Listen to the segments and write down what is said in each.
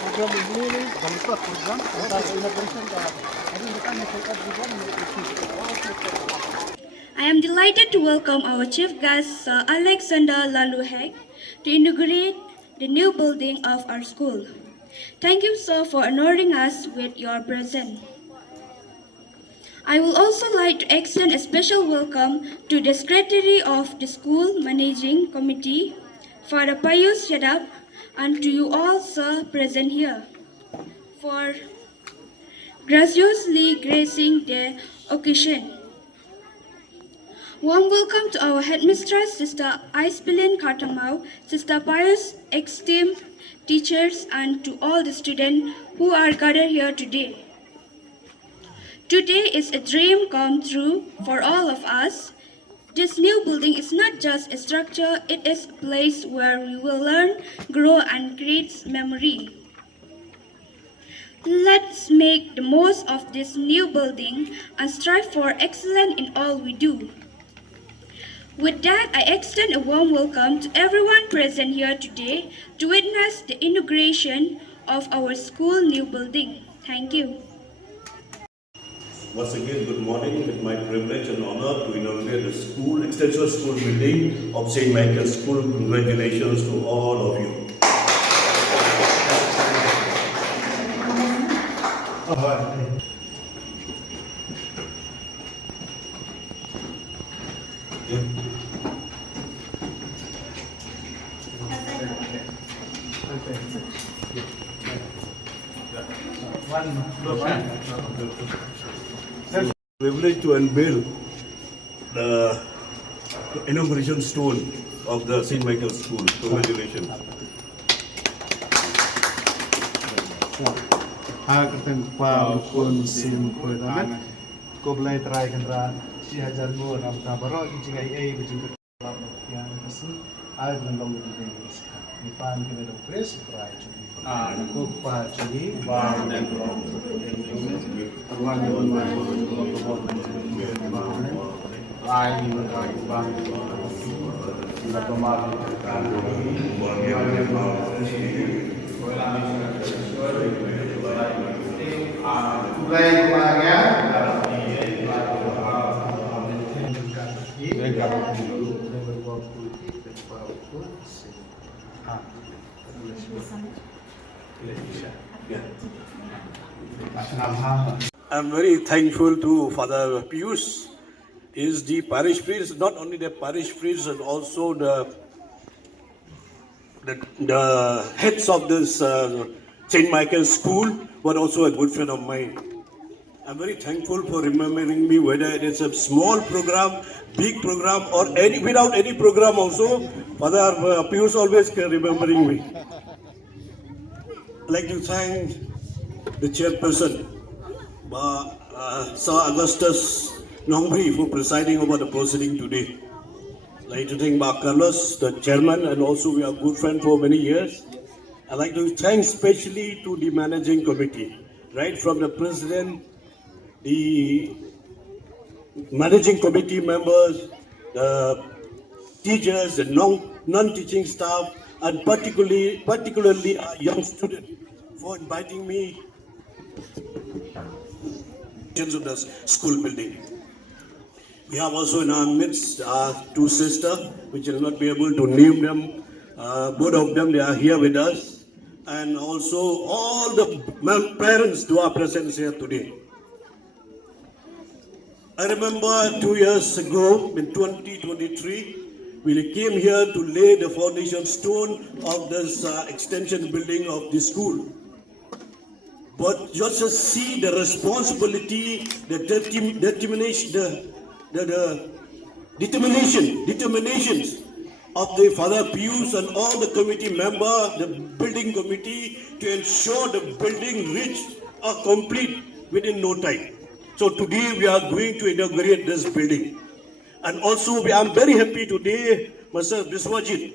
I am delighted to welcome our chief guest, Sir Alexander A.L Hek, to inaugurate the new building of our school. Thank you, sir, for honoring us with your presence. I would also like to extend a special welcome to the Secretary of the School Managing Committee, Father Pius Shadap, and to you all, sir, present here, for graciously gracing the occasion. Warm welcome to our Headmistress, Sister AiSpiline Kharthangmaw, Sister Pius, esteemed teachers, and to all the students who are gathered here today. Today is a dream come true for all of us. This new building is not just a structure, it is a place where we will learn, grow, and create memory. Let's make the most of this new building and strive for excellence in all we do. With that, I extend a warm welcome to everyone present here today to witness the inauguration of our school new building. Thank you. Once again, good morning. It's my privilege and honor to inaugurate the school, extension school building of St. Michael's School. Congratulations to all of you. Privilege to unveil the inauguration stone of the St. Michael's School. Congratulations. Kharthangmaw kun sim pertama, kau belai try kendra si hajar mo nam tabaro jingai bijing kelam yang pasti ada dalam buku ini. Nipan kita dah press try jadi. Aku pa jadi bang dan belum. Ruang yang lain bang sudah kemarin I'm very thankful to Father Pius. He is the parish priest, not only the parish priest, but also the heads of this St. Michael's School, but also a good friend of mine. I'm very thankful for remembering me, whether it is a small program, big program, or without any program also. Father Pius always remembering me. I'd like to thank the chairperson, Sir Augustus Nonghikai, for presiding over the proceeding today. I'd like to thank Carlus, the chairman, and also we are good friends for many years. I'd like to thank especially to the managing committee, right from the president, the managing committee members, the teachers, the non-teaching staff, and particularly our young students for inviting me to the school building. We have also in our midst our two sisters, which will not be able to name them. Both of them, they are here with us. And also all the parents who are present here today. I remember 2 years ago, in 2023, we came here to lay the foundation stone of this extension building of the school. But just to see the responsibility, the determinations of the Father Pius and all the committee members, the building committee, to ensure the building reached or complete within no time. So today we are going to inaugurate this building. And also I'm very happy today, Mr. Biswajit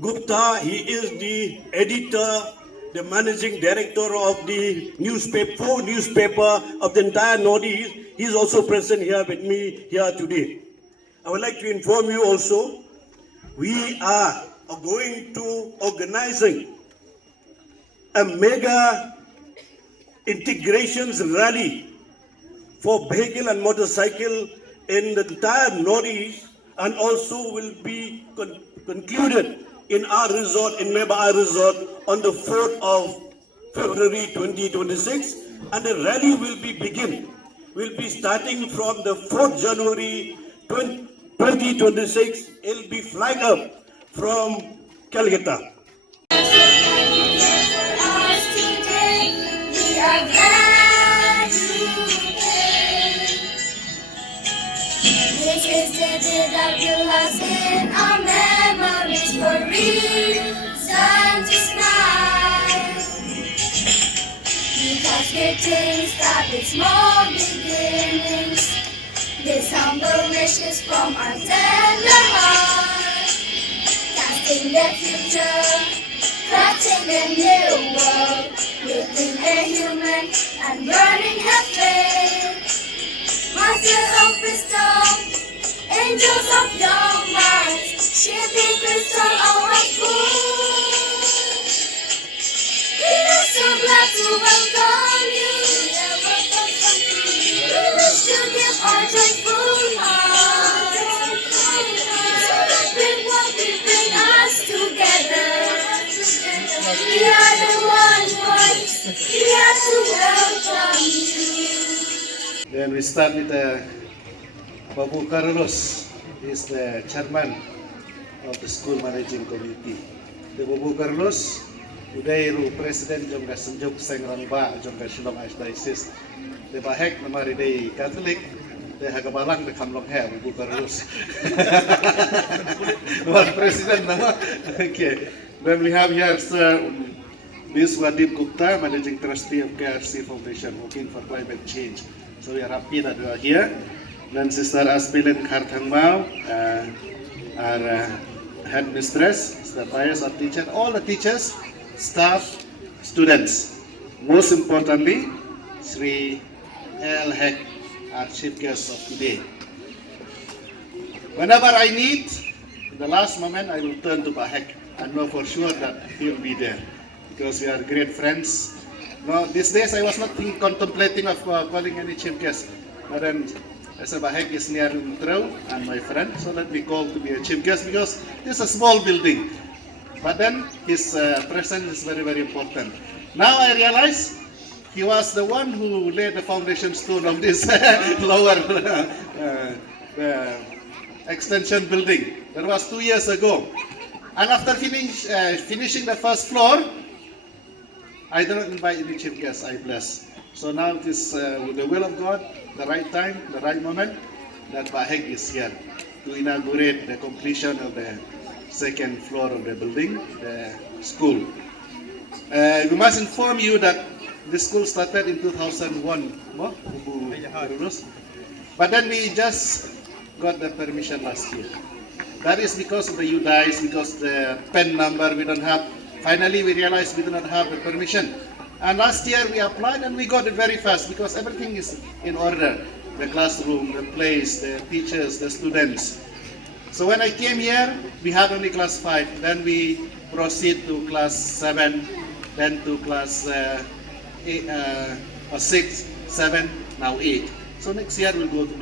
Gupta, he is the editor, the managing director of the newspaper of the entire Northeast. He is also present here with me here today. I would like to inform you also, we are going to organizing a mega integrations rally for vehicle and motorcycle in the entire Northeast, and also will be concluded in our resort, in Meba Resort, on the 4th of February 2026, and the rally will be starting from the 4th January 2026. It will be flying up from Calcutta. This is the day that will last in our memories for reason to smile. Because greetings start with small beginnings. This humble wish is from our tender heart. Casting the future, crafting a new world, living a human and burning a flame. Masters of wisdom, angels of young minds, shaping crystal our school. We are so glad to welcome you. We wish to give our joyful hearts. Celebrate what we bring us together. We are the one voice. We are to welcome you. Then we start with Babu Carlus. He is the chairman of the school managing committee. The Babu Carlus, today ru president Jongka Senjuk Sengrangba Jongka Shillong Archdiocese. The Bahek namari day Catholic. The Hagabalang the Kamlong Hair Babu Carlus. One president nama. Okay. Then we have here Sir Ms. Wadid Gupta, managing trustee of KRC Foundation, working for climate change. So we are happy that you are here. Then Sister AiSpiline Kharthangmaw, our headmistress, Sister Pius, our teacher, all the teachers, staff, students. Most importantly, Sri A.L Hek, our chief guest of today. Whenever I need, in the last moment, I will turn to Bahek. I know for sure that he will be there because we are great friends. No, these days I was not contemplating of calling any chief guest, but then I said Bahek is near Umtro and my friend, so let me call to be a chief guest because this is a small building. But then his presence is very, very important. Now I realize he was the one who laid the foundation stone of this lower extension building. That was 2 years ago. And after finishing the first floor, I don't invite any chief guests, I bless. So now it is with the will of God, the right time, the right moment, that Bahek is here to inaugurate the completion of the second floor of the building, the school. We must inform you that the school started in 2001, but then we just got the permission last year. That is because of the UDIs, because the pen number we don't have. Finally, we realized we do not have the permission. And last year we applied and we got it very fast because everything is in order. The classroom, the place, the teachers, the students. So when I came here, we had only class 5. Then we proceed to class 7, then to class 6, 7, now 8. So next year we'll go to